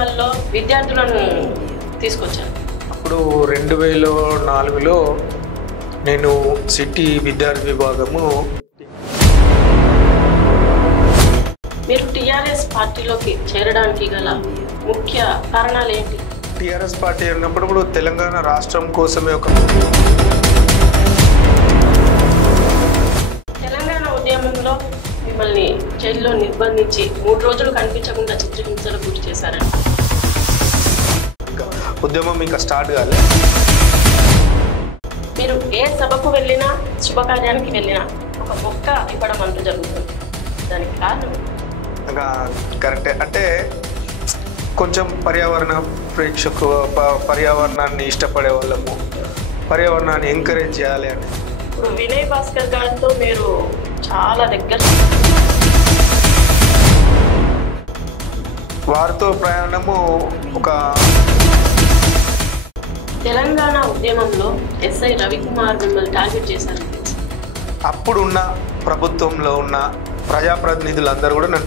ఉద్యమాల్లో విద్యార్థులను తీసుకొచ్చారు. అప్పుడు 2004లో నేను సిటీ విద్యార్థి విభాగము. మీరు టీఆర్ఎస్ పార్టీలోకి చేరడానికి గల ముఖ్య కారణాలు ఏంటి? టీఆర్ఎస్ పార్టీ అన్నప్పుడు తెలంగాణ రాష్ట్రం కోసమే తెలంగాణ ఉద్యమంలో మిమ్మల్ని జైల్లో నిర్బంధించి 3 రోజులు కనిపించకుండా చిత్రహింసలకు గురి చేశారని. ఉద్యమం ఇంకా స్టార్ట్ కాలేదు. మీరు ఏ సభకు వెళ్ళినా, శుభకార్యానికి వెళ్ళినా ఒక మొక్క ఇవ్వడం అంటూ జరుగుతుంది. దానికి కారణం కరెక్టే. అంటే కొంచెం పర్యావరణాన్ని ఇష్టపడే వాళ్ళము, పర్యావరణాన్ని ఎంకరేజ్ చేయాలి అని. ఇప్పుడు వినయ్ భాస్కర్ గారితో మీరు చాలా దగ్గర, వారితో ప్రయాణము ఒక తెలంగాణ ఉద్యమంలో ఎస్ఐ రవికుమార్ మిమ్మల్ని టార్గెట్ చేశారు. అప్పుడున్న ప్రభుత్వంలో ఉన్న ప్రజాప్రతినిధులందరూ కూడా నన్ను